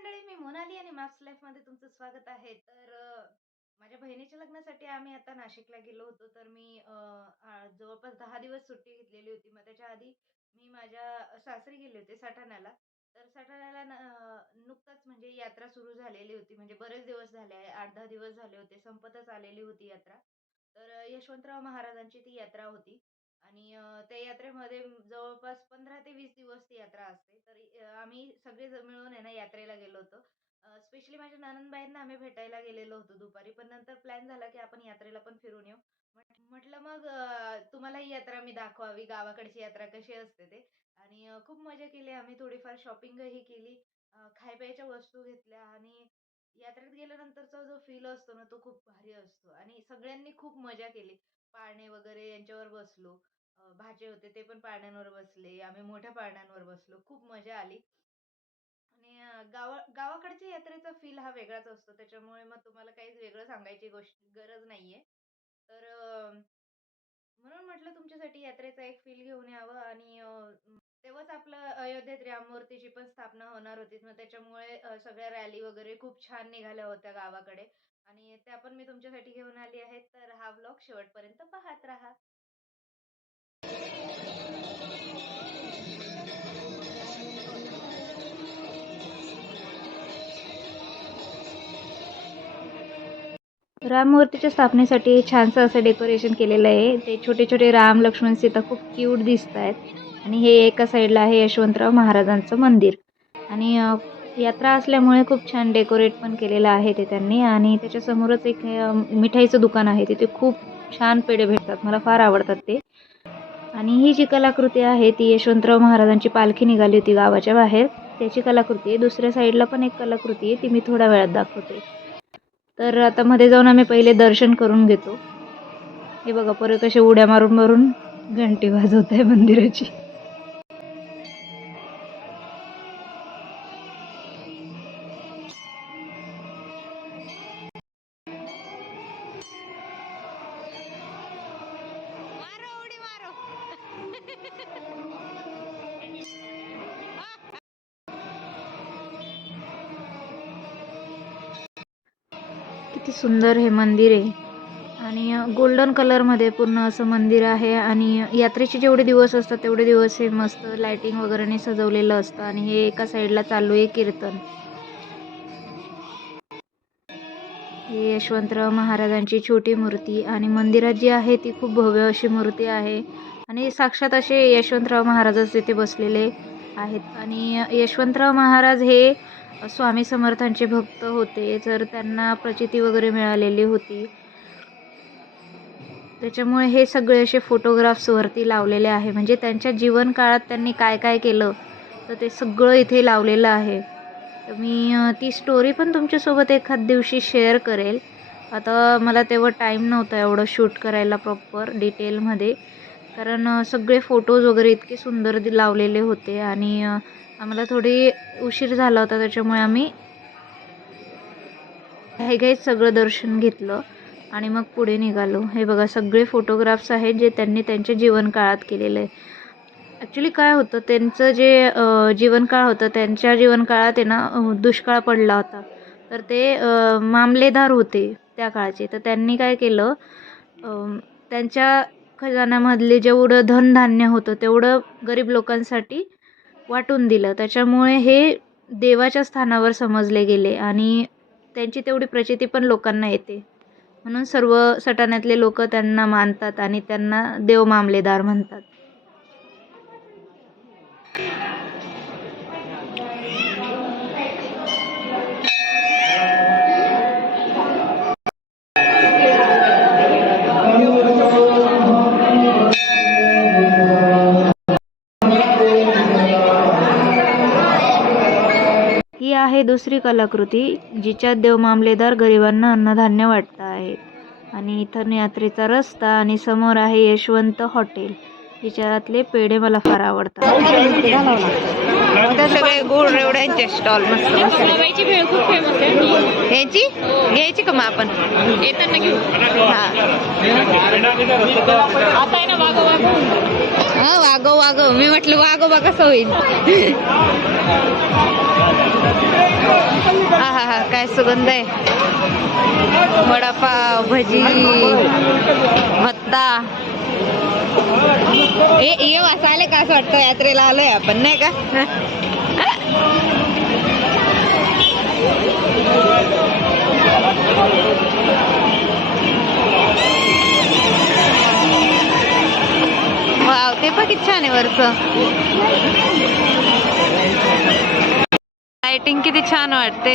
मंडळी मी मोनाली आणि मॅप्स लाईफमध्ये तुमचं स्वागत आहे. तर माझ्या बहिणीच्या लग्नासाठी आम्ही आता नाशिकला गेलो होतो. तर मी जवळपास दहा दिवस सुट्टी घेतलेली होती. मग त्याच्या आधी मी माझ्या सासरी गेले होते साठाण्याला. तर साठाण्याला नुकताच म्हणजे यात्रा सुरू झालेली होती. म्हणजे बरेच दिवस झाले आहे आठ दहा दिवस झाले होते. संपतच आलेली होती यात्रा. तर यशवंतराव महाराजांची ती यात्रा होती. आणि त्या यात्रेमध्ये जवळपास पंधरा ते वीस दिवस ती यात्रा असते. तर आम्ही सगळे मिळून आहे ना यात्रेला गेलो होतो. स्पेशली माझ्या नानंदबाईंना आम्ही भेटायला गेलेलो होतो दुपारी पण नंतर प्लॅन झाला की आपण यात्रेला पण फिरून येऊ. म्हटलं मग तुम्हाला ही यात्रा मी दाखवावी गावाकडची यात्रा कशी असते ते. आणि खूप मजा केली आम्ही थोडीफार शॉपिंगही केली. अ, खायप्यायच्या वस्तू घेतल्या आणि यात्रेत गेल्यानंतरचा जो फील असतो ना तो खूप भारी असतो. आणि सगळ्यांनी खूप मजा केली. पाळणे वगैरे यांच्यावर बसलो. भाचे होते ते पण पाळण्यांवर बसले. आम्ही मोठ्या पाळण्यांवर बसलो. खूप मजा आली. आणि गावा गावाकडच्या यात्रेचा फील हा वेगळाच असतो. त्याच्यामुळे मग तुम्हाला काहीच वेगळं सांगायची गोष्ट गरज नाहीये. तर म्हणून म्हटलं तुमच्यासाठी यात्रेचा एक फील घेऊन यावं. आणि तेव्हाच आपलं अयोध्येत राममूर्तीची पण स्थापना होणार होती. मग त्याच्यामुळे सगळ्या रॅली वगैरे खूप छान निघाल्या होत्या गावाकडे. आणि त्या पण मी तुमच्यासाठी घेऊन आली आहे तर हा ब्लॉग शेवटपर्यंत पाहत राहा. राममूर्तीच्या स्थापनेसाठी छानसं असं डेकोरेशन केलेलं आहे. ते छोटे छोटे राम लक्ष्मण सीता खूप क्यूट दिसत आहेत आणि हे एका साईडला आहे यशवंतराव महाराजांचं मंदिर. आणि यात्रा असल्यामुळे खूप छान डेकोरेट पण केलेलं आहे ते त्यांनी. आणि त्याच्यासमोरच एक मिठाईचं दुकान आहे. तिथे खूप छान पेढे भेटतात. मला फार आवडतात ते. आणि ही जी कलाकृती आहे ती यशवंतराव महाराजांची पालखी निघाली होती गावाच्या बाहेर. त्याची कलाकृती आहे. दुसऱ्या साईडला पण एक कलाकृती आहे. ती मी थोड्या वेळात दाखवते. तर आता मध्ये जाऊन आम्ही पहिले दर्शन करून घेतो. हे बघा परत कसे उड्या मारून मारून घंटी वाजवत आहे मंदिराची. किती सुंदर हे मंदिर आहे. आणि गोल्डन कलरमध्ये पूर्ण असं मंदिर आहे आणि यात्रेचे जेवढे दिवस असतात तेवढे दिवस हे मस्त लाइटिंग वगैरेने सजवलेलं असतं आणि हे एका साईडला चालू आहे कीर्तन. हे यशवंतराव महाराजांची छोटी मूर्ती आणि मंदिरात जी आहे ती खूप भव्य अशी मूर्ती आहे. आणि साक्षात असे यशवंतराव महाराजच तिथे बसलेले आहेत. आणि यशवंतराव महाराज हे स्वामी समर्थांचे भक्त होते तर त्यांना प्रचिती वगैरे मिळालेली होती. त्याच्यामुळे हे सगळे असे फोटोग्राफ्स वरती लावलेले आहे. म्हणजे त्यांच्या जीवन काळात त्यांनी काय काय केलं तर ते सगळं इथे लावलेलं आहे. तर मी ती स्टोरी पण तुमच्यासोबत एखाद दिवशी शेअर करेल. आता मला तेव्हा टाईम नव्हता एवढं शूट करायला प्रॉपर डिटेलमध्ये कारण सगळे फोटोज वगैरे इतके सुंदर लावलेले होते आणि आम्हाला थोडी उशीर झाला होता त्याच्यामुळे आम्ही घाईघाईत सगळं दर्शन घेतलं आणि मग पुढे निघालो. हे बघा सगळे फोटोग्राफ्स आहेत जे त्यांनी त्यांच्या जीवनकाळात केलेलं आहे ॲक्च्युली काय होतं त्यांचं जे जीवनकाळ होतं त्यांच्या जीवनकाळात आहे ना दुष्काळ पडला होता. तर ते मामलेदार होते त्या काळचे. तर त्यांनी काय केलं त्यांच्या खजान्यामधले जेवढं धनधान्य होतं तेवढं गरीब लोकांसाठी वाटून दिलं. त्याच्यामुळे हे देवाच्या स्थानावर समजले गेले आणि त्यांची तेवढी प्रचिती पण लोकांना येते. म्हणून सर्व सटाण्यातले लोक त्यांना मानतात आणि त्यांना देव मामलेदार म्हणतात. आहे दुसरी कलाकृती जिच्यात देव मामलेदार गरिबांना अन्नधान्य वाटत आहेत आणि इथं यात्रेचा रस्ता आणि समोर आहे यशवंत हॉटेल. जिच्यातले पेढे मला फार आवडतात. सगळे गोड रेवड्यांचे स्टॉल मस्त मस्त. रव्याची भेळ खूप फेमस आहे. घ्यायची? घ्यायची का मग आपण? येताना घेऊ. हा. आहे वागो वागो. हा वागव वागव मी म्हटलं वागोबा कसं होईल काय सुगंध आहे? वडापाव भजी भत्ता. ए ये वाचाले का असं वाटतं? यात्रेला आलोय आपण नाही का? वाव ते पण किती छान आहे वरचं. लाइटिंग किती छान वाटते.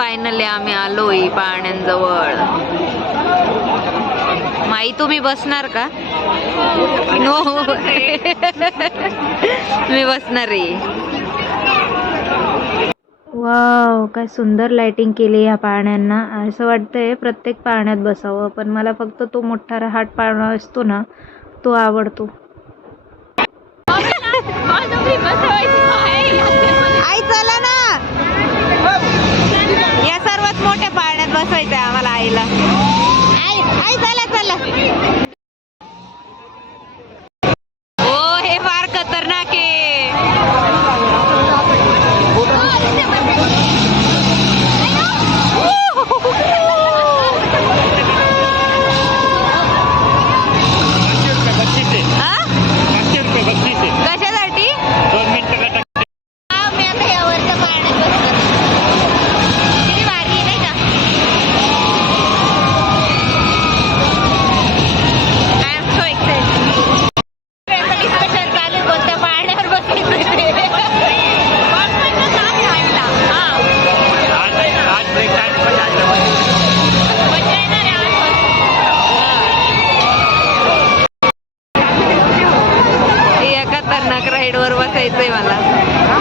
फायनली आम्ही आलोय पाण्याजवळ माई तुम्ही बसणार का? नो मी बसणार आहे. वाव काय सुंदर लाइटिंग केली या पाळण्यांना. असं वाटतंय प्रत्येक पाळण्यात बसावं पण मला फक्त तो मोठा रहाट पाळणा असतो ना तो आवडतो आई चला ना या सर्वात मोठ्या पाळण्यात बसवायचं आहे आम्हाला आईला आई आई बसायचंय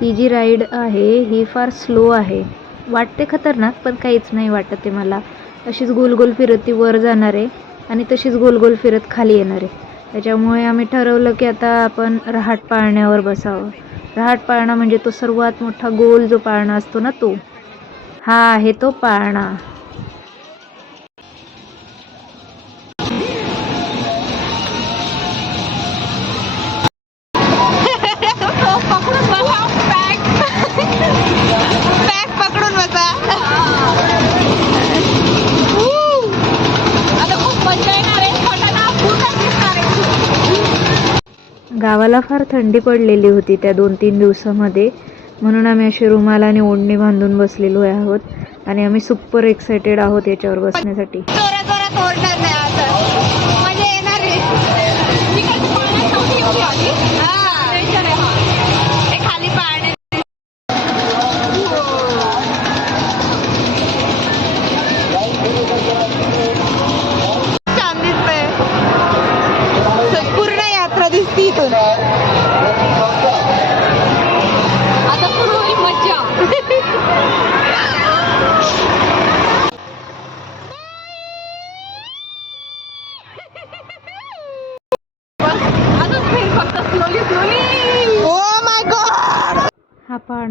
ही जी राईड आहे ही फार स्लो आहे. वाटते खतरनाक पण काहीच नाही वाटत आहे मला. अशीच गोल गोल फिरत ती वर जाणार आहे आणि तशीच गोल गोल फिरत खाली येणार आहे. त्याच्यामुळे आम्ही ठरवलं की आता आपण रहाट पाळण्यावर बसावं. रहाट पाळणा म्हणजे तो सर्वात मोठा गोल जो पाळणा असतो ना तो? हा आहे तो पाळणा. मला फार थंडी पडलेली होती त्या दोन तीन दिवसामध्ये. म्हणून आम्ही अशी रुमाल आणि ओढणी बांधून बसलेलो आहोत. आणि आम्ही सुपर एक्सायटेड आहोत याच्यावर बसण्यासाठी.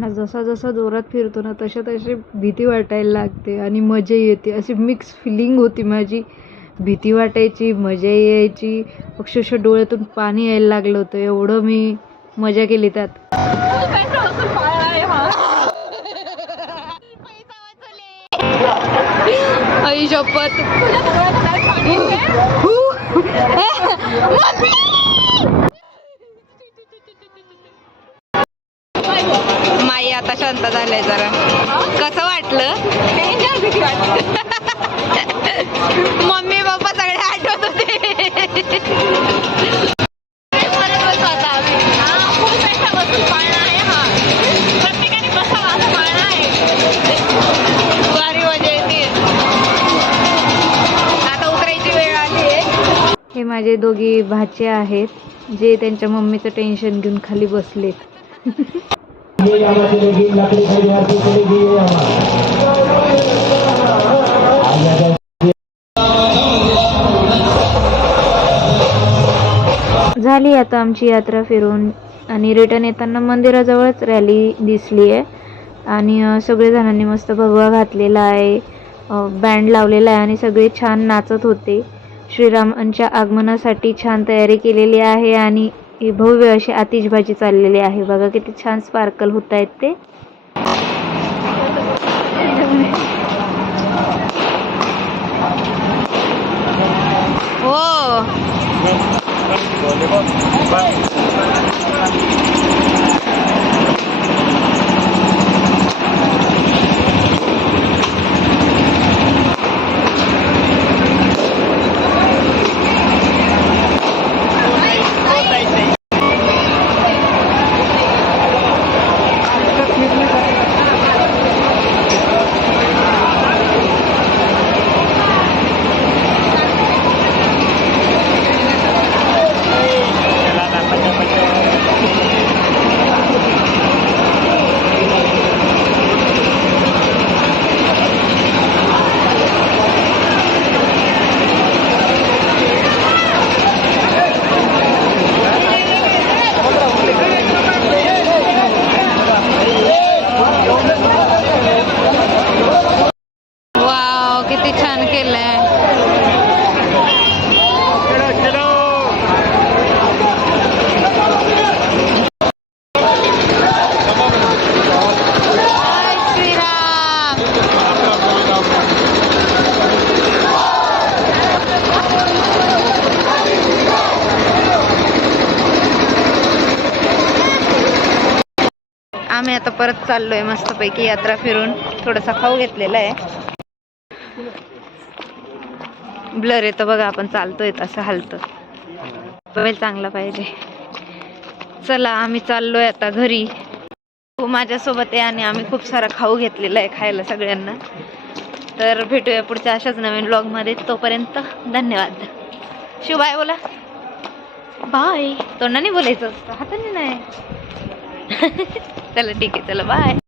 हा जसा जसा जोरात फिरतो ना तशा तशी भीती वाटायला लागते आणि मजा येते. अशी मिक्स फिलिंग होती माझी. भीती वाटायची मजा यायची. अक्षरशः डोळ्यातून पाणी यायला लागलं होतं. एवढं मी मजा केली त्यात. आई शपथ माई आता शांत झालंय जरा. कसं वाटलं? मम्मी पप्पा सगळे आठवत होते. भारी मजा येते आता उतरायची वेळ आहे. हे माझे दोघी भाचे आहेत जे त्यांच्या मम्मीचं टेन्शन घेऊन खाली बसलेत. झाली आता आमची यात्रा फिरून आणि रिटर्न येताना मंदिराजवळच रॅली दिसली आहे. आणि सगळेजणांनी मस्त भगवा घातलेला आहे. बँड लावलेला आहे आणि सगळे छान नाचत होते. श्रीरामांच्या आगमनासाठी छान तयारी केलेली आहे आणि ही भव्य अशी आतिषबाजी चाललेली आहे. बघा किती छान स्पार्कल होत आहेत ते. हो वाव किती छान केलंय जय श्रीराम आता परत चाललोय मस्तपैकी यात्रा फिरून. थोडासा खाऊ घेतलेला आहे. ब्लर येतं बघा आपण चालतोय तसं हलतं. मोबाईल चांगला पाहिजे. चला आम्ही चाललोय आता घरी. हो माझ्यासोबत आहे आणि आम्ही खूप सारा खाऊ घेतलेला आहे खायला सगळ्यांना. तर भेटूया पुढच्या अशाच नवीन ब्लॉगमध्ये तोपर्यंत धन्यवाद. शिवाय बोला. बाय. तोंडाने बोलायचं असतं. हाताने नाही. चला ठीक आहे चला बाय